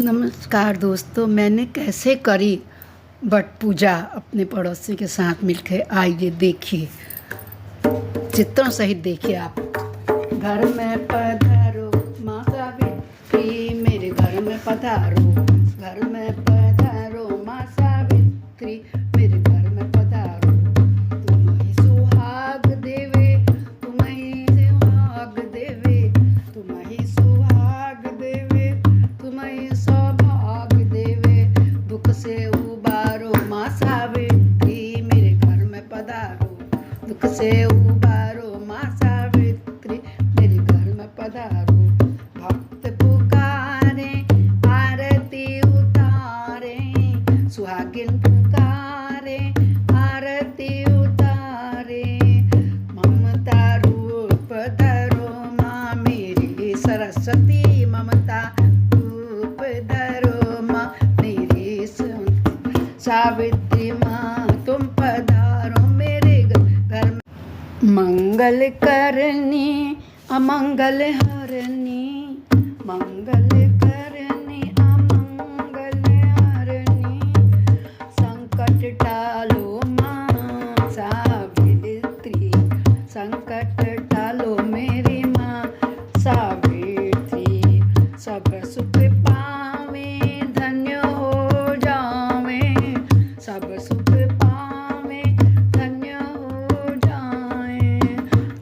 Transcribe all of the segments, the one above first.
नमस्कार दोस्तों, मैंने कैसे करी वट पूजा अपने पड़ोसी के साथ मिलकर। आइए देखिए, चित्रों सहित देखिए आप। घर में पधारो माँ सावित्री, मेरे घर में पधारो। घर में पधारो माँ सावित्री, मेरे घर में पधारो। तुम्हें सुहाग देवे, तुम्हें सुहाग देवे, तुम्हें सुहाग देवे, तुम्हें सौभाग देवे। दुख से उबारो माँ सावित्री, मेरे घर में पधारो। दुख से उबारो माँ सावित्री, मेरे घर में पधारो। भक्त पुकारे आरती उतारे, सुहागिन पुकारे आरती उतारे। ममता रूप धरो माँ मेरी सरस्वती, ममता रूप धरो माँ मेरी सावित्री। माँ तुम पधारो मेरे घर में। मंगल करनी अमंगल हरनी, मंगल करनी अमंगल हरनी। संकट टालो माँ सावित्री, संकट टालो मेरी माँ सावित्री। सब सुख पावे धन्य हो जावे, सब सुख पावे धन्य हो जाए।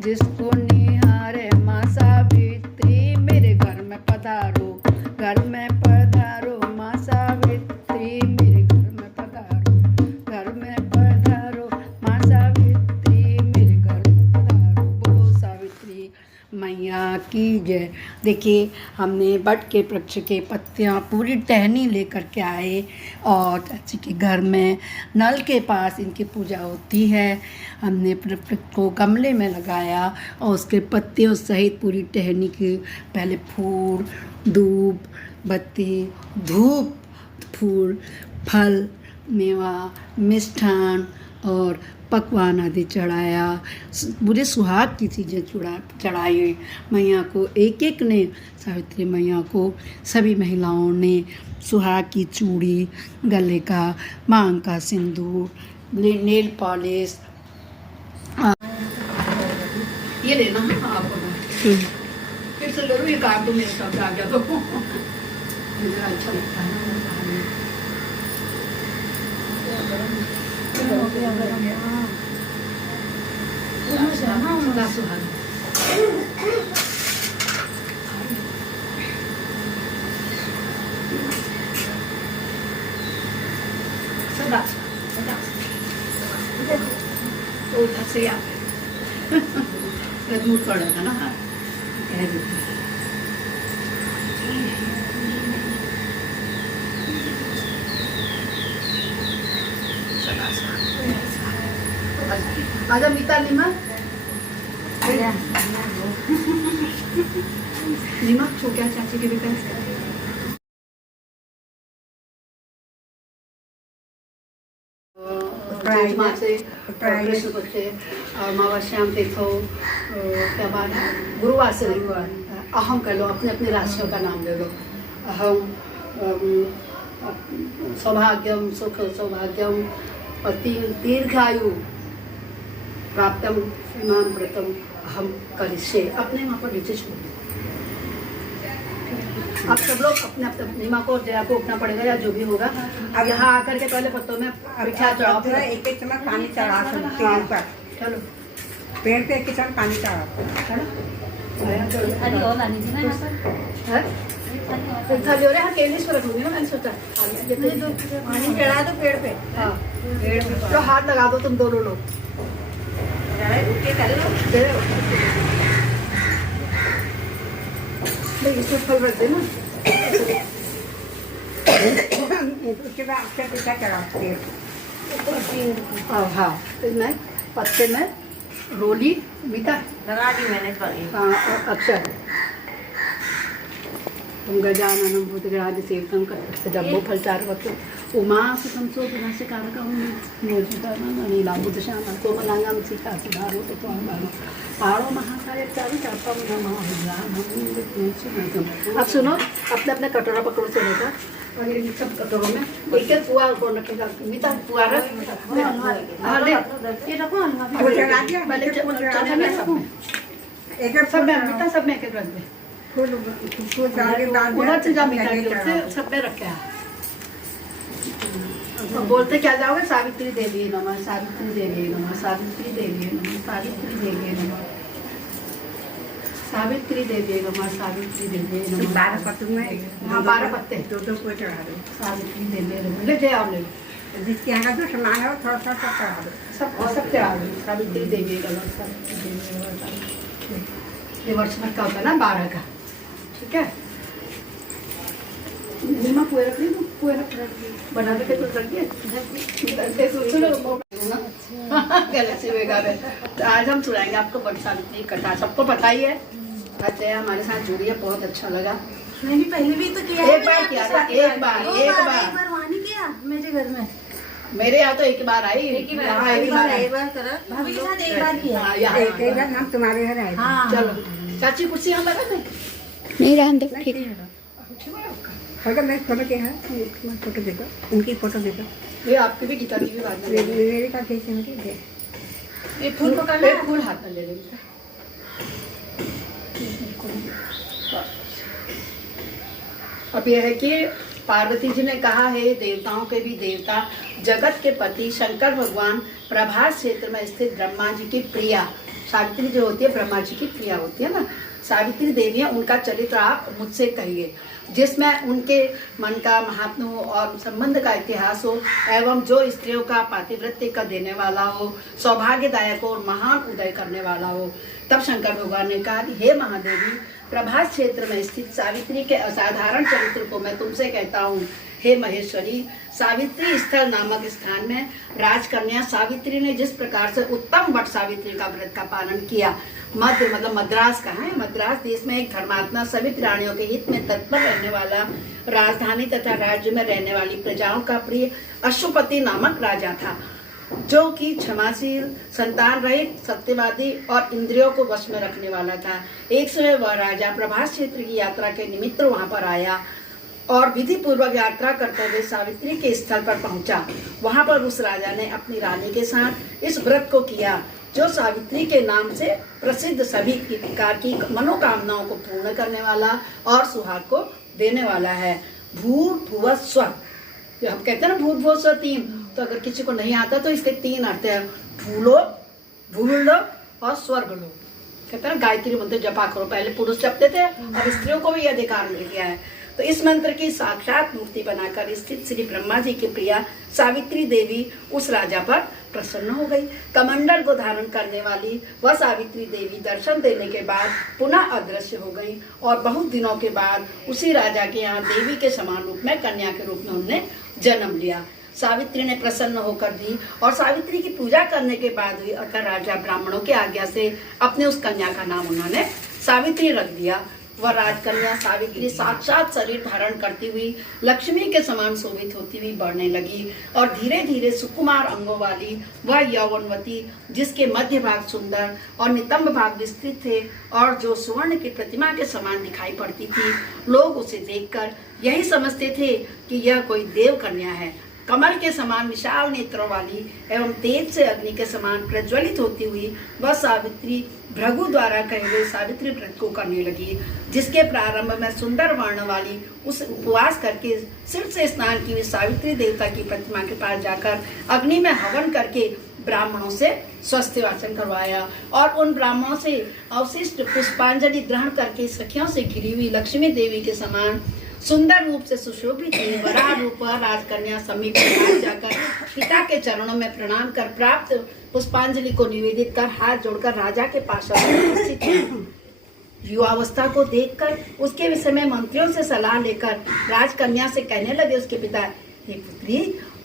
जिसको निहारे माँ सावित्री, मेरे घर में पधारो। घर में पधारो माँ सावित्री, मेरे घर में पधारो। घर में पधारो माँ सावित्री, मेरे घर में पधारो। बोलो सावित्री मैया की जय। देखिए, हमने बट के वृक्ष के पत्तियाँ पूरी टहनी लेकर के आए और चाची के घर में नल के पास इनकी पूजा होती है। हमने वृक्ष को गमले में लगाया और उसके पत्तियों सहित पूरी टहनी की पहले फूल, धूप बत्ती, धूप, फूल, फल, मेवा, मिष्ठान और पकवान आदि चढ़ाया। बुरे सुहाग की चीज़ें चढ़ाई मैया को। एक एक ने, सावित्री मैया को सभी महिलाओं ने सुहाग की चूड़ी, गले का, मांग का सिंदूर, नेल पॉलिश। ये लेना है आपको। फिर से ले लो, ये काट दो, मेरे साथ आ गया तो मुझे अच्छा लगता है। उधर से दूर पड़ेगा ना। हाँ, आजा मीता नीमक नीमक छो क्या चाची के बेटा। अमावस्याम तीर्थो क्या बात है, गुरुवार से अहम कर लो, अपने अपने राशियों का नाम ले लो। अहम सौभाग्यम सुख सौभाग्यम पति दीर्घायु प्राप्तम इमाम व्रतम अहम करिष्ये। अपने वहाँ पर नीचे छोड़ दो। आप सब लोग अपने अपने नीमा को जया को उठना पड़ेगा या जो भी होगा। अब यहाँ आकर के पहले पत्तों में अभिख्या चढ़ाओ, फिर एक एक चम्मच पानी चढ़ा सकते हैं ऊपर। चलो पेड़ पे एक एक चम्मच पानी चढ़ा। थाली हो रहा है, केली पर रखूंगी ना, मैंने सोचा पानी चढ़ा दो पेड़ पे। हाँ, पेड़ पे तो हाथ लगा दो तुम दोनों लोग। इसमें फल रख देना। उसके बाद अक्षर पीछा चढ़ाते हैं। हाँ, इसमें पत्ते में रोली मीठा लगा दी मैंने। हाँ, अच्छा तं गजाननं भूतगणादिसेवितं जम्बो फलचारुभक्तं उमासुतं शोभनाशिकारकं नीलाम्बुदशानं कोमलाङ्गं सीतासुधारो तत्त्वाङ्गानं पाणो महाकाय चारुचापं नमः। अब सुनो, अपने अपने कटोरा पकड़ो सोने का और ये सब कटोरों में एक एक पुआ कौन रखेगा? मीठा पुआ रख। हाँ ले, ये रखो पहले चने में सब में एक सब में मीठा सब में एक एक रख दे। फूल फूल डाल के उधर से जा मीठा के सब में रखे हैं। तो बोलते क्या जाओगे? सावित्री देवी नमः, सावित्री देवी नमः, सावित्री देवी नमः, सावित्री देवी नमः, सावित्री देवी नमः, सावित्री देवी नमः। 12 पत्तों में हाँ 12 पत्ते दो फूल चढ़ा दो। सावित्री देवी नमः। ले जाओ ले जिसके यहाँ जो सामान है थोड़ा सा चढ़ा दो। सब चढ़ा दो। सावित्री देवी नमः, सावित्री देवी नमः, सावित्री। ये वर्षमत का होता है ना 12 का, ठीक है। नीमा पुए रख ली, पुए रख बना के तो रख दिए। गैलेक्सी वेगा में तो आज हम सुनाएंगे आपको बड़ी सावित्री कथा। सबको पता ही है, अच्छा है हमारे साथ जुड़ी है, बहुत अच्छा लगा। मैंने पहले भी तो किया है। एक बार किया था, एक बार वहाँ नहीं किया मेरे घर में। मेरे यहाँ तो एक बार आई, एक ही बार यहाँ एक बार आई। करा भाभी के साथ एक बार किया। हाँ, यहाँ एक बार नाम तुम्हारे घर आए। हाँ चलो चाची कुर्सी हम लगा दें। नहीं रहने दो, ठीक है। फोटो मेरे फोटो के है, फोटो देखो, उनकी फोटो देखो। ये आपकी भी गीता की भी बात है। मेरे का कैसे उनकी दे। ये फूल पकड़ना एक फूल हाथ में ले लेंगे। अब यह है कि पार्वती जी ने कहा है, देवताओं के भी देवता, जगत के पति शंकर भगवान प्रभास क्षेत्र में स्थित ब्रह्मा जी की प्रिया सावित्री जो होती है, ब्रह्मा जी की प्रिया होती है ना, सावित्री देवी है, उनका चरित्र आप मुझसे कहिए, जिसमें उनके मन का महात्म हो और संबंध का इतिहास हो, एवं जो स्त्रियों का पातिव्रत्य का देने वाला हो, सौभाग्यदायक और महान उदय करने वाला हो। तब शंकर भगवान ने कहा, हे महादेवी, प्रभास क्षेत्र में स्थित सावित्री के असाधारण चरित्र को मैं तुमसे कहता हूँ। हे महेश्वरी, सावित्री स्थल नामक स्थान में राजकन्या सावित्री ने जिस प्रकार से उत्तम वट सावित्री का व्रत का पालन किया, मध्य मतलब मद्रास कहाँ है? मद्रास देश में एक धर्मात्मा सभी प्राणियों के हित में तत्पर रहने वाला, राजधानी तथा राज्य में रहने वाली प्रजाओं का प्रिय अश्वपति नामक राजा था, जो कि क्षमाशील, संतान रहित, सत्यवादी और इंद्रियों को वश में रखने वाला था। एक समय वह राजा प्रभास क्षेत्र की यात्रा के निमित्त वहां पर आया और विधि पूर्वक यात्रा करते हुए सावित्री के स्थल पर पहुंचा। वहां पर उस राजा ने अपनी रानी के साथ इस व्रत को किया, जो सावित्री के नाम से प्रसिद्ध, सभी प्रकार की मनोकामनाओं को पूर्ण करने वाला और सुहाग को देने वाला है। भूर्भुवः स्वः, जो हम कहते हैं ना भूर्भुवः स्वः 3, तो अगर किसी को नहीं आता तो इसके 3 अर्थ है, भूलोक, भूलोक और स्वर्गलोक। कहते हैं ना गायत्री मंत्र जपा करो, पहले पुरुष जपते थे, अब स्त्रियों को भी यह अधिकार मिल गया है। तो इस मंत्र की साक्षात मूर्ति बनाकर स्थित श्री ब्रह्मा जी की प्रिया सावित्री देवी उस राजा पर प्रसन्न हो गई। कमंडल को धारण करने वाली वह सावित्री देवी दर्शन देने के बाद पुनः अदृश्य हो गई और बहुत दिनों के बाद उसी राजा के यहाँ देवी के समान रूप में, कन्या के रूप में उन्होंने जन्म लिया। सावित्री ने प्रसन्न होकर दी और सावित्री की पूजा करने के बाद हुई अतः राजा ब्राह्मणों की आज्ञा से अपने उस कन्या का नाम उन्होंने सावित्री रख दिया। वह राजकन्या सावित्री साक्षात शरीर धारण करती हुई लक्ष्मी के समान शोभित होती हुई बढ़ने लगी और धीरे धीरे सुकुमार अंगों वाली वह यौवनवती, जिसके मध्य भाग सुंदर और नितंब भाग विस्तृत थे और जो सुवर्ण की प्रतिमा के समान दिखाई पड़ती थी, लोग उसे देखकर यही समझते थे कि यह कोई देव कन्या है। कमल के समान विशाल नेत्रों वाली एवं तेज से अग्नि के समान प्रज्वलित होती हुई वह सावित्री भृगु द्वारा कहे हुए सावित्री व्रत को करने लगी, जिसके प्रारंभ में सुंदर वर्ण वाली उस उपवास करके सिर से स्नान की हुई सावित्री देवता की प्रतिमा के पास जाकर अग्नि में हवन करके ब्राह्मणों से स्वस्थ वाचन करवाया और उन ब्राह्मणों से अवशिष्ट पुष्पांजलि ग्रहण करके सखियों से घिरी हुई लक्ष्मी देवी के समान सुंदर रूप से सुशोभित वराह रूप राजकन्या समीप जाकर पिता के चरणों में प्रणाम कर प्राप्त पुष्पांजलि को निवेदित कर हाथ जोड़कर राजा के पास उपस्थित हुई। युवावस्था को देखकर उसके विषय में मंत्रियों से सलाह लेकर राजकन्या से कहने लगे उसके पिता, हे पुत्री,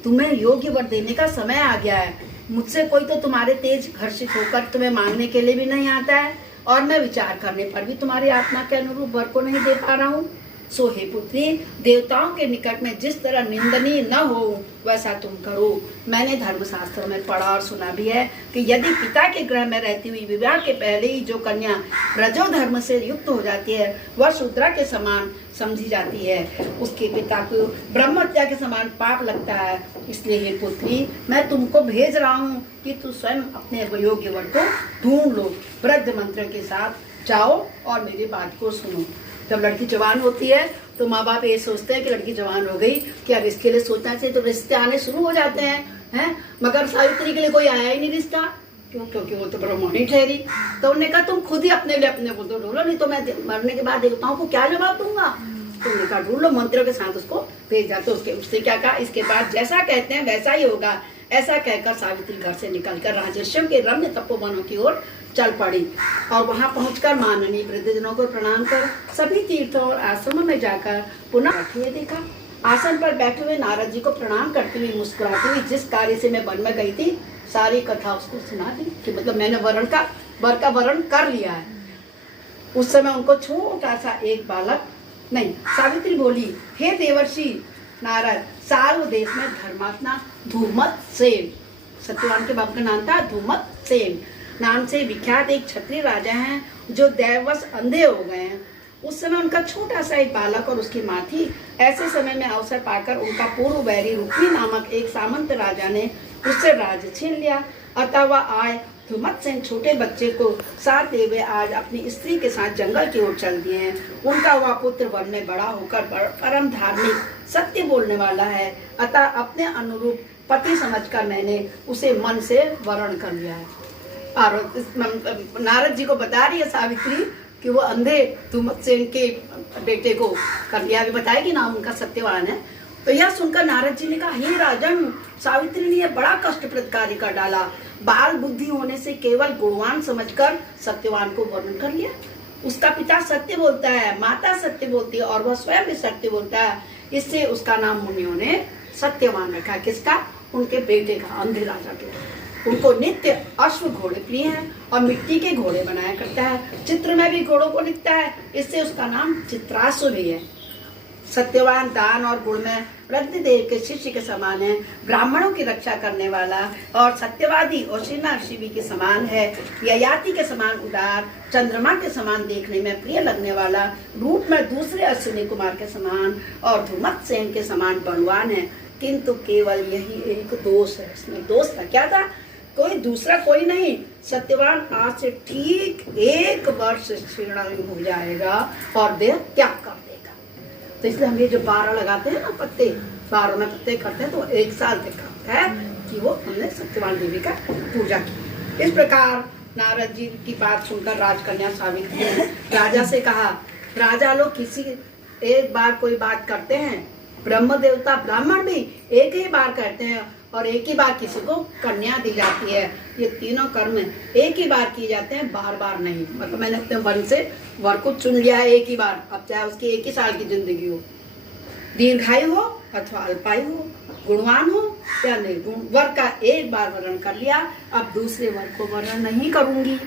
तुम्हें योग्य वर देने का समय आ गया है। मुझसे कोई तो तुम्हारे तेज घर्षित होकर तुम्हें मांगने के लिए भी नहीं आता है और मैं विचार करने पर भी तुम्हारी आत्मा के अनुरूप वर को नहीं दे पा रहा हूँ। सो हे पुत्री, देवताओं के निकट में जिस तरह निंदनीय न हो वैसा तुम करो। मैंने धर्मशास्त्रों में पढ़ा और सुना भी है कि यदि पिता के गृह में रहती हुई विवाह के पहले ही जो कन्या रजो धर्म से युक्त हो जाती है वह शूद्रा के समान समझी जाती है, उसके पिता को ब्रह्महत्या के समान पाप लगता है। इसलिए हे पुत्री, मैं तुमको भेज रहा हूँ कि तू स्वयं अपने योग्य वर को ढूंढ लो। वृद्ध मंत्र के साथ जाओ और मेरी बात को सुनो। जब लड़की जवान होती है तो माँ बाप ये सोचते हैं कि लड़की जवान हो गई कि अब इसके लिए सोचना चाहिए, तो रिश्ते आने शुरू हो जाते हैं। मगर सावित्री के लिए कोई आया ही नहीं रिश्ता, क्यों? क्योंकि वो तो ब्रह्मणी ठहरी। तो उन्होंने कहा तुम खुद ही अपने लिए अपने को तो ढूंढो, नहीं तो मैं मरने के बाद देवताओं को क्या जवाब दूंगा। तो उन्होंने कहा ढूंढ लो, मंत्रों के साथ उसको भेज जाते। उसने क्या कहा, इसके बाद जैसा कहते हैं वैसा ही होगा। ऐसा कहकर सावित्री घर से निकलकर राजेश्वर के रम्य तपोवनों की ओर चल पड़ी और वहां पहुंचकर माननीय वृद्धजनों को प्रणाम कर सभी तीर्थों और आश्रमों में जाकर पुनः बैठे हुए देखा। आसन पर बैठे हुए नारद जी को प्रणाम करती हुई मुस्कुराती हुई जिस कार्य से मैं वन में गई थी सारी कथा उसको सुना दी कि मतलब मैंने वर का वरण कर लिया है। उस समय उनको छोटा सा एक बालक नहीं, सावित्री बोली, हे देवर्षि नारद, साल्व देश में धर्मात्मा धूमत सेन, सत्यवान के बाप का नाम था धूमत सेन नाम से विख्यात एक क्षत्रिय राजा हैं जो दैववश अंधे हो गए हैं। उस समय उनका छोटा सा एक बालक और उसकी माँ थी। ऐसे समय में अवसर पाकर उनका पूर्व बैरी रुक्मी नामक एक सामंत राजा ने उससे राज्य छीन लिया। अतः वह आए धूमत सेन छोटे बच्चे को साथ ले हुए आज अपनी स्त्री के साथ जंगल की ओर चल दिए हैं। उनका वह पुत्र वन में बड़ा होकर परम धार्मिक सत्य बोलने वाला है। अतः अपने अनुरूप पति समझकर मैंने उसे मन से वरण कर लिया है। और नारद जी को बता रही है सावित्री कि वो अंधे धूमत सेन के बेटे को कर लिया। अभी बताएगी नाम उनका सत्यवान है। तो यह सुनकर नारद जी ने कहा, हे राजन, सावित्री ने यह बड़ा कष्टप्रद कार्य कर डाला। बाल बुद्धि होने से केवल गुणवान समझकर सत्यवान को वर्ण कर लिया। उसका पिता सत्य बोलता है, माता सत्य बोलती है और वह स्वयं भी सत्य बोलता है। इससे उसका नाम मुनियों ने सत्यवान रखा। किसका? उनके बेटे का, अंधे राजा के। उनको नित्य अश्व घोड़े प्रिय हैं और मिट्टी के घोड़े बनाया करता है। चित्र में भी घोड़ों को लिखता है, इससे उसका नाम चित्राश्व भी है। सत्यवान दान और गुण में वृद्धदेव के शिष्य के समान है, ब्राह्मणों की रक्षा करने वाला और सत्यवादी और शिवी के समान है। ययाति के समान उदार, चंद्रमा के समान देखने में प्रिय लगने वाला, रूप में दूसरे अश्विनी कुमार के समान और धूमत सेन के समान बलवान है। किंतु केवल यही एक दोष है। इसमें दोष था, क्या था? कोई दूसरा कोई नहीं, सत्यवान आज से ठीक 1 वर्ष श्रीणायु हो जाएगा और देह त्याग कर देगा। तो इसलिए हम ये जो 12 लगाते हैं ना पत्ते, 12 में पत्ते करते हैं, तो 1 साल तक का होता है कि वो हमने सत्यवान देवी का पूजा की। इस प्रकार नारद जी की बात सुनकर राजकन्या सावित्री ने राजा से कहा, राजा लोग किसी एक बार कोई बात करते हैं, ब्रह्म देवता ब्राह्मण भी एक ही बार करते हैं और एक ही बार किसी को कन्या दी जाती है। ये तीनों कर्म एक ही बार किए जाते हैं, बार बार नहीं। मतलब मैंने अपने वन से वर को चुन लिया है एक ही बार, अब चाहे उसकी 1 ही साल की जिंदगी हो, दीर्घायु हो अथवा अल्पायु हो, गुणवान हो या निर्गुण, वर का एक बार वर्णन कर लिया, अब दूसरे वर को वर्णन नहीं करूंगी।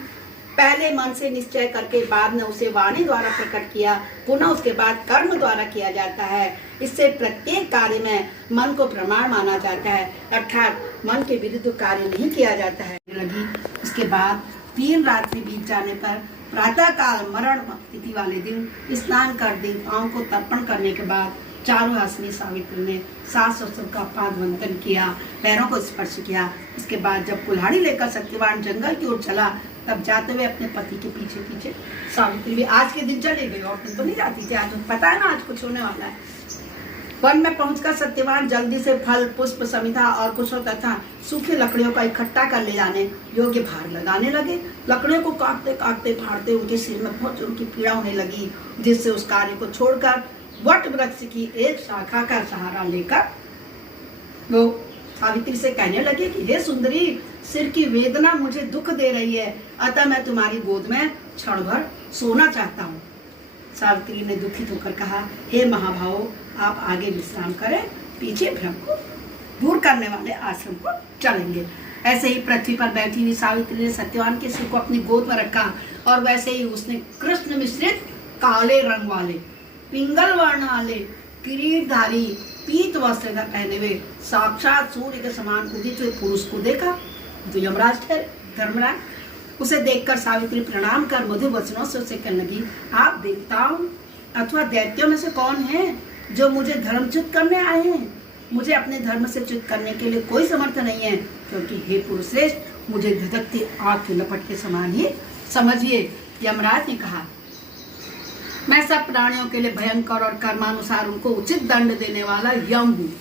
पहले मन से निश्चय करके बाद में उसे वाणी द्वारा प्रकट किया, पुनः उसके बाद कर्म द्वारा किया जाता है। इससे प्रत्येक कार्य में मन को प्रमाण माना जाता है, अर्थात मन के विरुद्ध कार्य नहीं किया जाता है। लगी इसके बाद 3 रात्रि बीत जाने पर प्रातः काल मरण तिथि वाले दिन स्नान कर देवताओं को तर्पण करने के बाद चारों हंसनी सावित्री ने सास ससुर का पाद वंदन किया, पैरों को स्पर्श किया। इसके बाद जब कुल्हाड़ी लेकर सत्यवान जंगल की ओर चला, तब जाते हुए अपने पति के पीछे पीछे सावित्री भी आज के दिन चले गई। और तुम तो नहीं जाती थी, आज पता है ना आज कुछ होने वाला है। वन में पहुंचकर सत्यवान जल्दी से फल पुष्प समिधा और कुशों तथा सूखी लकड़ियों का इकट्ठा कर ले जाने योग्य भार लगाने लगे। लकड़ियों को काटते काटते फाड़ते उनके सिर में बहुत उनकी पीड़ा होने लगी, जिससे उस कार्य को छोड़कर वट वृक्ष की एक शाखा का सहारा लेकर वो सावित्री से कहने लगे कि हे सुंदरी, सिर की वेदना मुझे दुख दे रही है, अतः मैं तुम्हारी गोद में क्षण भर सोना चाहता हूँ। सावित्री ने दुखित होकर कहा, हे महाभाव, आप आगे विश्राम करें, पीछे भ्रम को दूर करने वाले आश्रम को चलेंगे। ऐसे ही पृथ्वी पर बैठी हुई सावित्री ने सत्यवान के सिर को अपनी गोद में रखा और वैसे ही उसने कृष्ण मिश्रित काले रंग वाले पिंगल वर्ण वाले किरीटधारी पीत वस्त्र पहने हुए साक्षात सूर्य के समान उदित हुए पुरुष को देखा। जो यमराज थे धर्मराज। उसे देखकर सावित्री प्रणाम कर मधुर वचनों से उसे कहने लगी, आप देवताओं अथवा दैत्यों में से कौन है जो मुझे धर्मच्युत करने आए हैं? मुझे अपने धर्म से च्युत करने के लिए कोई समर्थ नहीं है, क्योंकि हे पुरुषश्रेष्ठ मुझे धधकती आग के लपट के समान ही समझिए। यमराज ने कहा, मैं सब प्राणियों के लिए भयंकर और कर्मानुसार उनको उचित दंड देने वाला यम हूँ।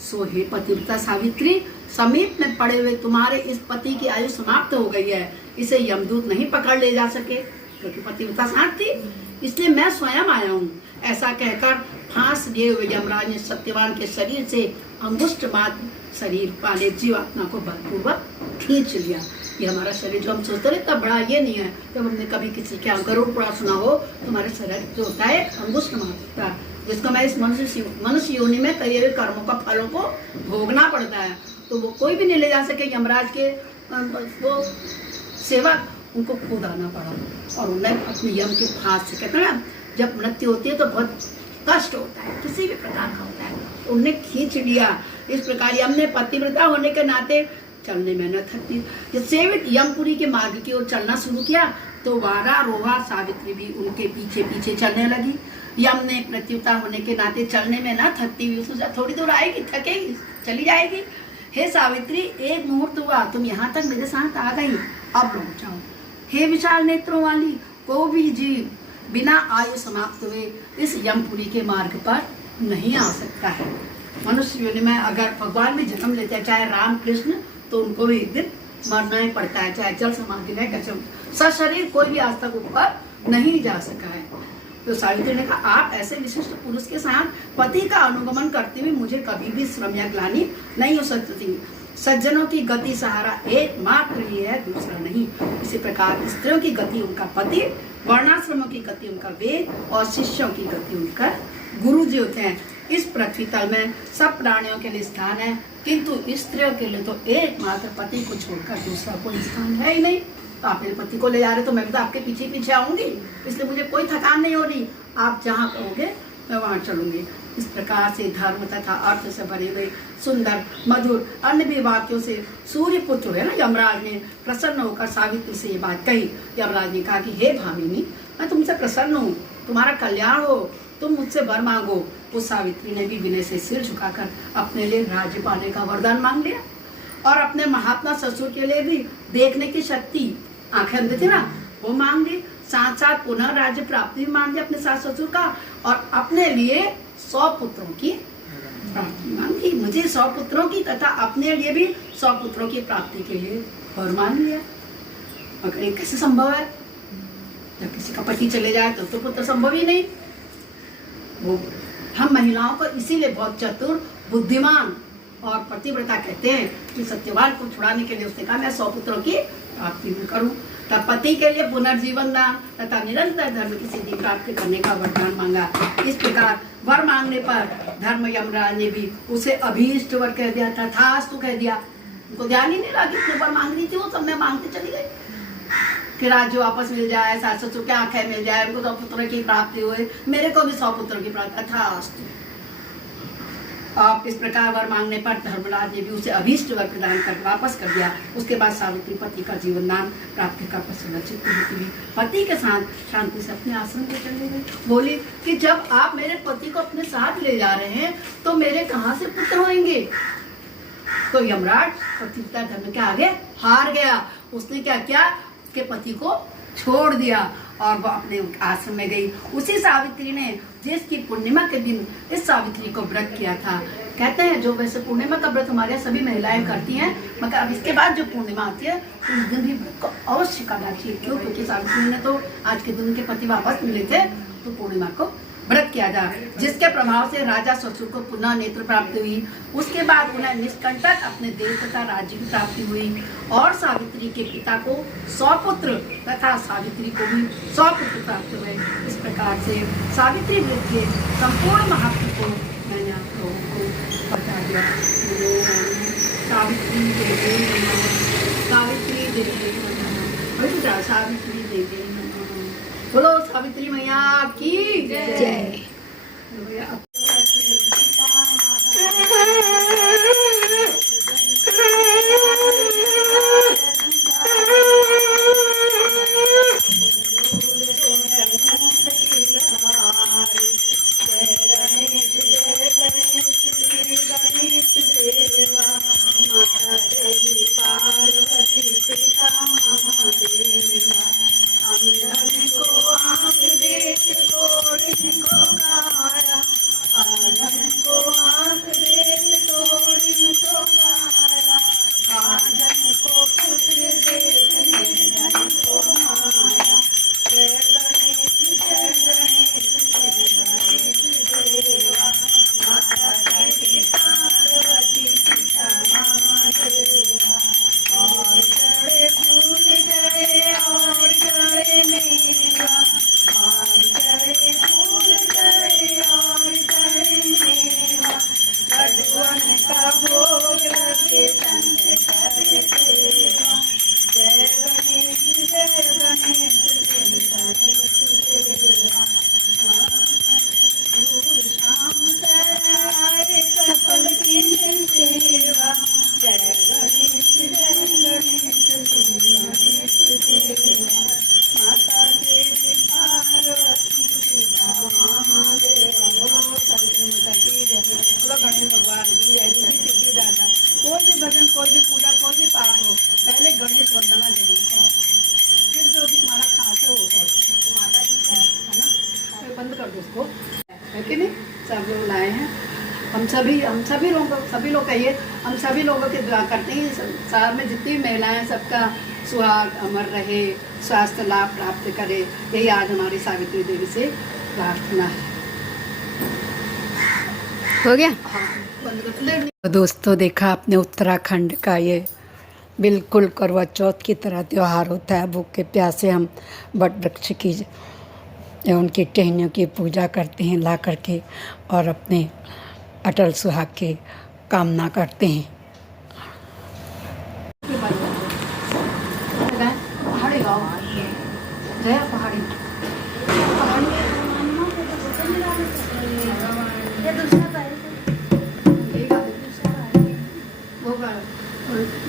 सो हे पतिव्रता सावित्री, समीप में पड़े हुए तुम्हारे इस पति की आयु समाप्त हो गई है, इसे यमदूत नहीं पकड़ ले जा सके, क्योंकि पतिव्रता शांत थी, इसलिए मैं स्वयं आया हूँ। ऐसा कहकर फांस लिए हुए यमराज ने सत्यवान के शरीर से अंगुष्ठ मात्र शरीर वाले जीवात्मा को बलपूर्वक खींच लिया। ये हमारा शरीर जो हम सोचते रहे इतना बड़ा ये नहीं है। जब हमने कभी किसी के गरुड़ पुराण सुना हो तो हमारे शरीर जो होता है अंगुष्ठ मात्र का, जिसको मैं इस मनुष्य योनि में कई हुए कर्मों का फलों को भोगना पड़ता है, तो वो कोई भी नहीं ले जा सके। यमराज के वो सेवक उनको खुद आना पड़ा और उन्हें अपने यम के फांस से, कहते हैं ना जब मृत्यु होती है तो बहुत कष्ट होता है, किसी भी प्रकार का होता है, उन्हें खींच लिया। इस प्रकार यम ने पतिव्रता होने के नाते चलने में न थकती। जब सेवित यमपुरी के मार्ग की ओर चलना शुरू किया तो वारारोहा सावित्री भी उनके पीछे पीछे चलने लगी। यम ने प्रत्युता होने के नाते चलने में न थकती हुई सोचा, थोड़ी दूर आएगी, थकेगी, चली जाएगी। हे सावित्री, एक मुहूर्त हुआ तुम यहाँ तक मेरे साथ आ गई, अब लौट जाओ। हे विशाल नेत्रों वाली, को भी जीव बिना आयु समाप्त हुए इस यमपुरी के मार्ग पर नहीं आ सकता है। मनुष्य योनि में अगर भगवान भी जन्म लेते हैं, चाहे राम कृष्ण, तो उनको भी एक दिन मरना ही पड़ता है, चाहे जल समाधि रहे कैसे, सशरीर कोई भी आज तक ऊपर नहीं जा सका है। तो सावित्री ने कहा, आप ऐसे विशिष्ट पुरुष के साथ पति का अनुगमन करते हुए मुझे कभी भी श्रम या ग्लानि नहीं हो सकती। सज्जनों की गति सहारा एकमात्र ही है, दूसरा नहीं। इसी प्रकार स्त्रियों की गति उनका पति, वर्णाश्रमों की गति उनका वेद और शिष्यों की गति उनका गुरु जी होते हैं। इस पृथ्वी तल में सब प्राणियों के लिए स्थान है, किंतु स्त्रियों के लिए तो एकमात्र पति को छोड़कर दूसरा कोई स्थान है ही नहीं। तो आप मेरे पति को ले जा रहे तो मैं भी तो आपके पीछे पीछे आऊंगी, इसलिए मुझे कोई थकान नहीं हो रही, आप जहाँ कहोगे मैं वहाँ चलूंगी। इस प्रकार से धर्म तथा अर्थ से भरे हुए सुंदर मधुर अन्य भी वाक्यों से सूर्य पुत्र है ना यमराज ने प्रसन्न होकर सावित्री से ये बात कही। यमराज ने कहा कि हे भामिनी, मैं तुमसे प्रसन्न हूँ, तुम्हारा कल्याण हो, तुम मुझसे वर मांगो। उस सावित्री ने भी विनय से सिर झुकाकर अपने लिए राज्य पाने का वरदान मांग लिया और अपने महात्मा ससुर के लिए भी देखने की शक्ति, आंखें अंधे थी ना, वो मांग ली। साथ साथ पुनः राज्य प्राप्ति भी मांग ली अपने सास ससुर का, और अपने लिए 100 पुत्रों की प्राप्ति मांगी। मुझे 100 पुत्रों की तथा अपने लिए भी 100 पुत्रों की प्राप्ति के लिए वर मान लिया। मगर ये कैसे संभव है? जब किसी का पति चले जाए तो पुत्र संभव ही नहीं। वो हम महिलाओं को इसीलिए बहुत चतुर, बुद्धिमान और पतिव्रता कहते हैं कि सत्यवान को छुड़ाने के लिए उसने कहा मैं 100 पुत्रों की प्राप्ति करूं। तब पति के लिए पुनर्जीवन दान तथा निरंतर धर्म की सिद्धि प्राप्त करने का वरदान मांगा। इस प्रकार वर मांगने पर धर्म यमराज ने भी उसे अभीष्ट वर कह दिया, तथास्तु कह दिया। उनको ध्यान ही नहीं लगा कितने वर मांग रही थी, वो सब में मांगते चली गई कि राज्य वापस मिल जाए, सास ससुर के आंखें मिल जाए, उनको 100 पुत्रों की प्राप्ति हुए, मेरे को भी 100 पुत्रों की प्राप्ति, तथास्तु। आप इस प्रकार वर मांगने पर धर्मराज ने भी उसे अभीष्ट वर प्रदान कर वापस कर दिया। उसके बाद सावित्री पति का जीवन दान प्राप्ति का प्रसन्न चित्त होती हुई पति के साथ शांति से अपने आश्रम पे चले गए। बोली कि जब आप मेरे पति को अपने साथ ले जा रहे हैं तो मेरे कहाँ से पुत्र होंगे? तो यमराज पतिव्रता धर्म के आगे हार गया। उसने क्या किया, उसके पति को छोड़ दिया और वो अपने आश्रम में गई। उसी सावित्री ने जिसकी पूर्णिमा के दिन इस सावित्री को व्रत किया था। कहते हैं जो वैसे पूर्णिमा का व्रत हमारे यहाँ सभी महिलाएं करती हैं, मगर अब इसके बाद जो पूर्णिमा आती है उस दिन भी व्रत को अवश्य करना चाहिए। क्यों? क्योंकि सावित्री ने तो आज के दिन उनके पति वापस मिले थे, तो पूर्णिमा को व्रत किया जा, जिसके प्रभाव से राजा ससुर को पुनः नेत्र प्राप्त हुई। उसके बाद उन्हें निष्कंटक अपने देश तथा राज्य की प्राप्ति हुई और सावित्री के पिता को 100 पुत्र तथा सावित्री को भी 100 पुत्र प्राप्त हुए। इस प्रकार से सावित्री व्रत के संपूर्ण महत्व को मैंने आप लोगों को बता दिया। सावित्री देवी नमः, सावित्री देवी नमः, सावित्री देवी नमः। बोलो सावित्री मैया की जय। गणेश भगवान की जय जी सिद्धिदाता। कोई भी भजन, कोई भी पूजा, कोई भी पाठ हो, पहले गणेश वंदना जरूर करो, फिर जो भी तुम्हारा खास है वो करो, माता जी का है ना। तो बंद कर दो उसको, है कि नहीं। सब लोग लाए हैं, हम सभी लोग कहिए, हम सभी लोगों की दुआ करते हैं संसार में जितनी महिलाएं, सबका सुहाग अमर रहे, स्वास्थ्य लाभ प्राप्त करे, यही आज हमारी सावित्री देवी से प्रार्थना है। हो गया। तो दोस्तों, देखा आपने उत्तराखंड का ये बिल्कुल करवा चौथ की तरह त्यौहार होता है। भूखे प्यासे हम वट वृक्ष की उनकी टहनियों की पूजा करते हैं ला करके, और अपने अटल सुहाग की कामना करते हैं। पहाड़ी गाँव जया पहाड़ी ये दूसरा पैर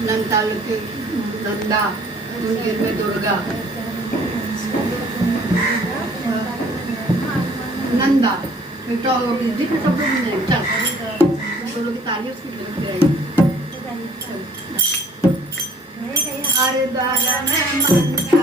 नंताल के नंदा, उनके में दुर्गा, नंदा तो जितने सब लोग मिलेंगे, चल लोग की तालियों से हर द्वार में मंदा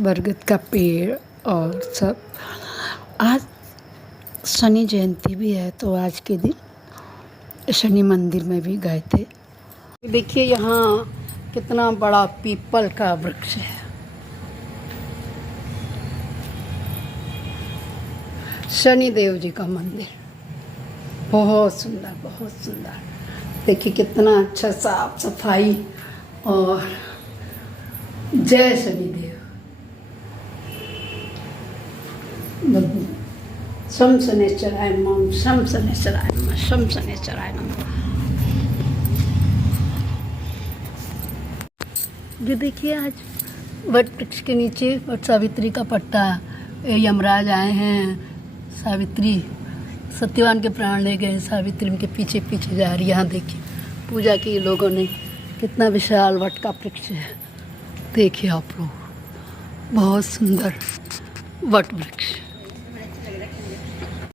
बरगद का पेड़ और सब। आज शनि जयंती भी है तो आज के दिन शनि मंदिर में भी गए थे। देखिए यहाँ कितना बड़ा पीपल का वृक्ष है। शनि देव जी का मंदिर बहुत सुंदर, बहुत सुंदर। देखिए कितना अच्छा साफ सफाई। और जय शनिदेव। शम शनेश्वराय नमः, शम शनेश्वराय नमः, शम शनेश्वराय नमः। ये देखिए आज वट वृक्ष के नीचे वट सावित्री का पट्टा, यमराज आए हैं। सावित्री सत्यवान के प्राण ले गए, सावित्री उनके पीछे पीछे जा रही है। यहाँ देखिए पूजा की लोगों ने, कितना विशाल वट का वृक्ष है। देखिए आप लोग, बहुत सुंदर वट वृक्ष।